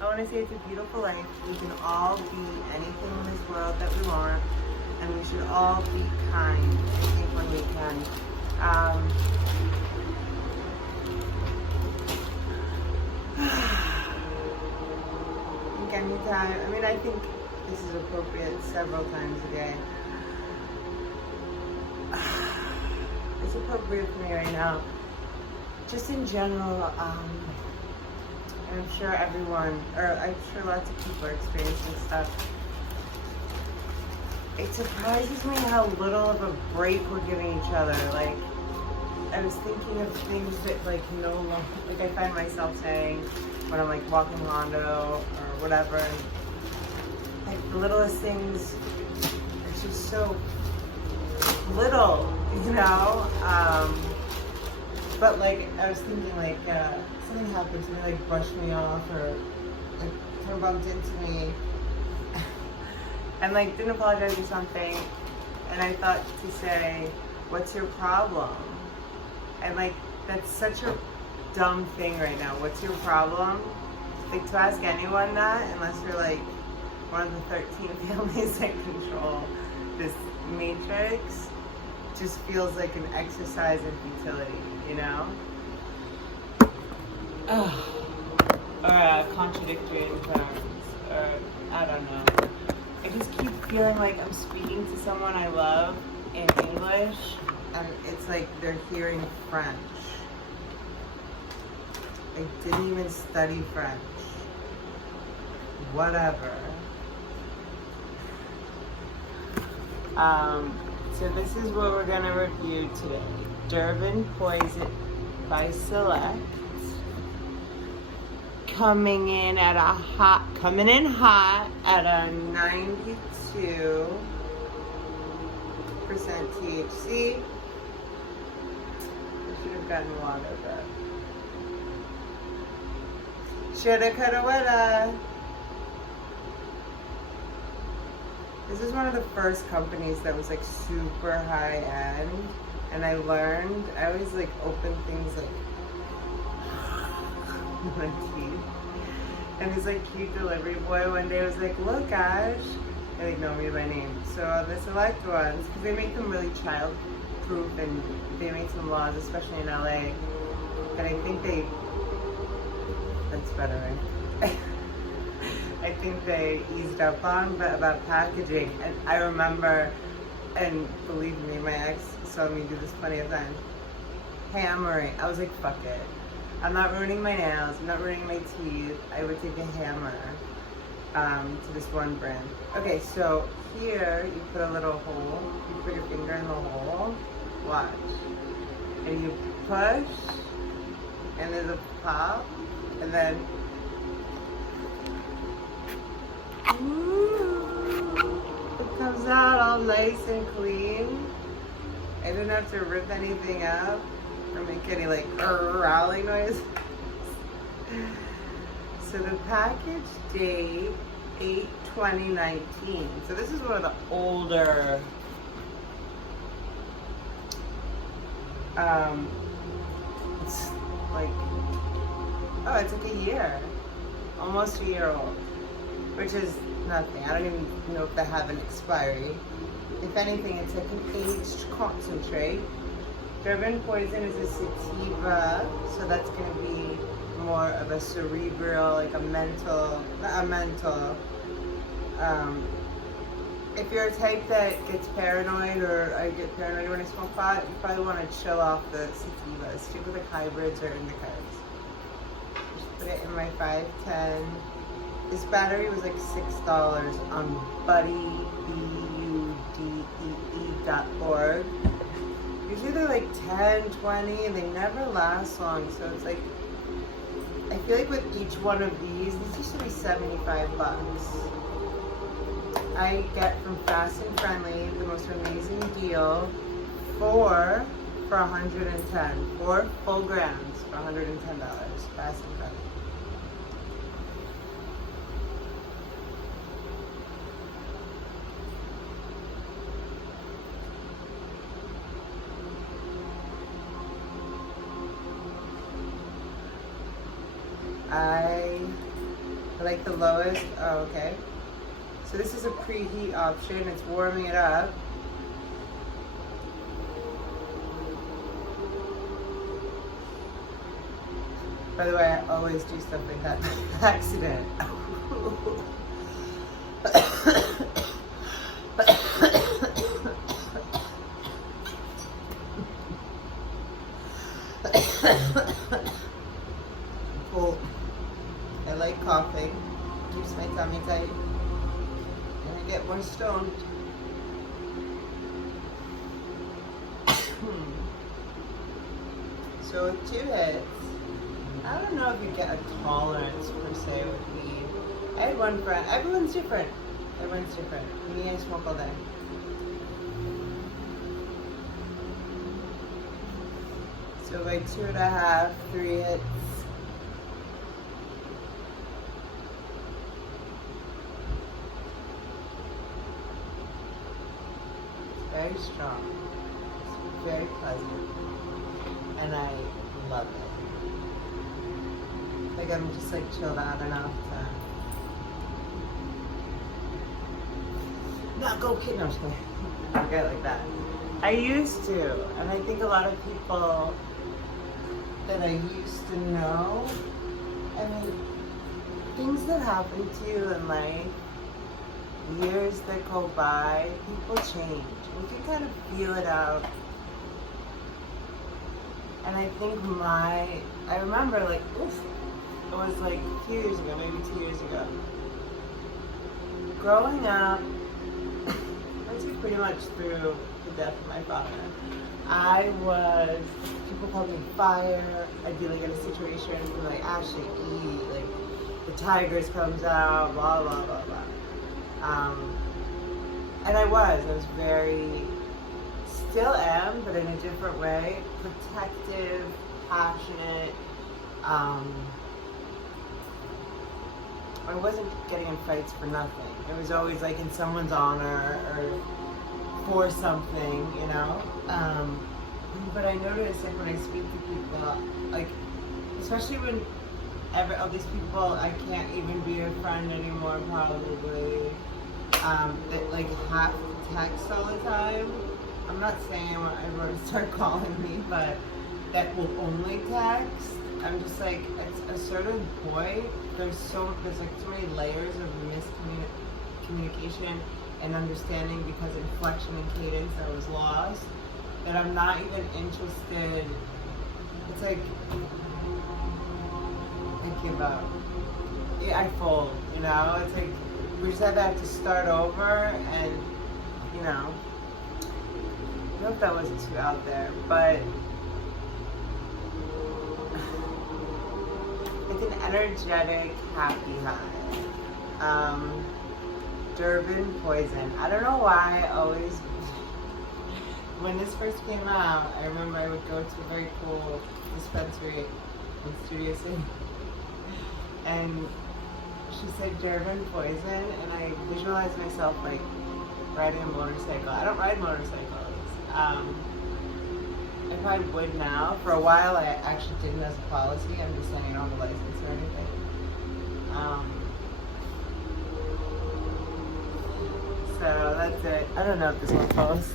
I want to say it's a beautiful life. We can all be anything in this world that we want, and we should all be kind, I think, when we can. I think anytime, I mean, I think this is appropriate several times a day. It's appropriate for me right now. Just in general, and I'm sure everyone, or I'm sure lots of people are experiencing stuff. It surprises me how little of a break we're giving each other. Like, I was thinking of things that, like, no longer, like, I find myself saying when I'm, like, walking Hondo or whatever, and, like, the littlest things are just so little, you know? But, like, I was thinking, like, something happened to me, like, brushed me off, or, like, kind of bumped into me, and, like, didn't apologize or something, and I thought to say, what's your problem? And, like, that's such a dumb thing right now. What's your problem? Like, to ask anyone that, unless you're, like, one of the 13 families that control this matrix, just feels like an exercise in futility, you know? Or contradictory in terms, or I don't know. I just keep feeling like I'm speaking to someone I love in English, and it's like they're hearing French. I didn't even study French. Whatever. So this is what we're gonna review today. Durban Poison by Select. Coming in hot at a 92% THC. I should have gotten water, but shoulda, coulda, woulda. This is one of the first companies that was like super high end, and I always like open things like my teeth. And this like cute delivery boy one day was like, look, Ash. And they know me by name. So the Select ones, because they make them really child proof, and they make some laws, especially in LA. And I think that's better, right? I think they eased up on, but about packaging. And I remember, and believe me, my ex saw me do this plenty of times, hammering. I was like, fuck it. I'm not ruining my nails, I'm not ruining my teeth. I would take a hammer to this one brand. Okay, so here you put a little hole, you put your finger in the hole, watch. And you push, and there's a pop, and then, it comes out all nice and clean. I didn't have to rip anything up or make any like growling noise. So the package date 8/20/19. So this is one of the older it's like, oh, it's like a year, almost a year old, which is nothing. I don't even know if they have an expiry. If anything, it's like an aged concentrate. Durban Poison is a sativa, so that's going to be more of a cerebral, like a mental. If you're a type that gets paranoid, or I get paranoid when I smoke pot, you probably want to chill off the sativas. Stick with the hybrids or indicas. Just put it in my 510. This battery was like $6 on buddee.org. Usually they're like 10, 20, and they never last long. So it's like, I feel like with each one of these used to be $75. I get from Fast and Friendly the most amazing deal, for 110, 4 full grams for $110. Fast and Friendly. I Like the lowest. Oh, okay. So this is a preheat option. It's warming it up. By the way, I always do stuff like that by accident. Cool. I like coughing. Keeps my tummy tight. And I get more stoned. So with 2 hits, I don't know if you get a tolerance per se with weed. I had one friend. Everyone's different. Everyone's different. Me, I smoke all day. So by 2.5, 3 hits. It's very strong. It's very pleasant. And I love it. Like I'm just like chilled out enough to not go kid. No, I'm just kidding. Forget like that. I used to, and I think a lot of people that I used to know, I mean, things that happen to you in life, years that go by, people change. We can kind of feel it out. And I think I remember like, oof, it was like a few years ago, maybe 2 years ago. Growing up, I went pretty much through the death of my father. People called me fire. I'd be like in a situation where like Ashley E, like the Tigers comes out, blah, blah, blah, blah. And I was very, still am, but in a different way, protective, passionate. I wasn't getting in fights for nothing. It was always like in someone's honor or for something, you know? But I noticed like when I speak to people, like, especially when all these people I can't even be a friend anymore probably, that like have to text all the time. I'm not saying I want everyone to start calling me, but that will only text. I'm just like, at a certain point, there's like so many layers of miscommunication and understanding because inflection and cadence that was lost, that I'm not even interested. It's like, I give up. Yeah, I fold, you know? It's like, we just have to start over and, you know, I hope that wasn't too out there, but it's an energetic, happy high. Durban Poison. I don't know why I always, when this first came out, I remember I would go to a very cool dispensary in Studio City, and she said Durban Poison, and I visualized myself like riding a motorcycle. I don't ride motorcycles. I probably would now. For a while, I actually didn't as a policy. I'm just saying I don't have a license or anything. So that's it. I don't know if this one posts.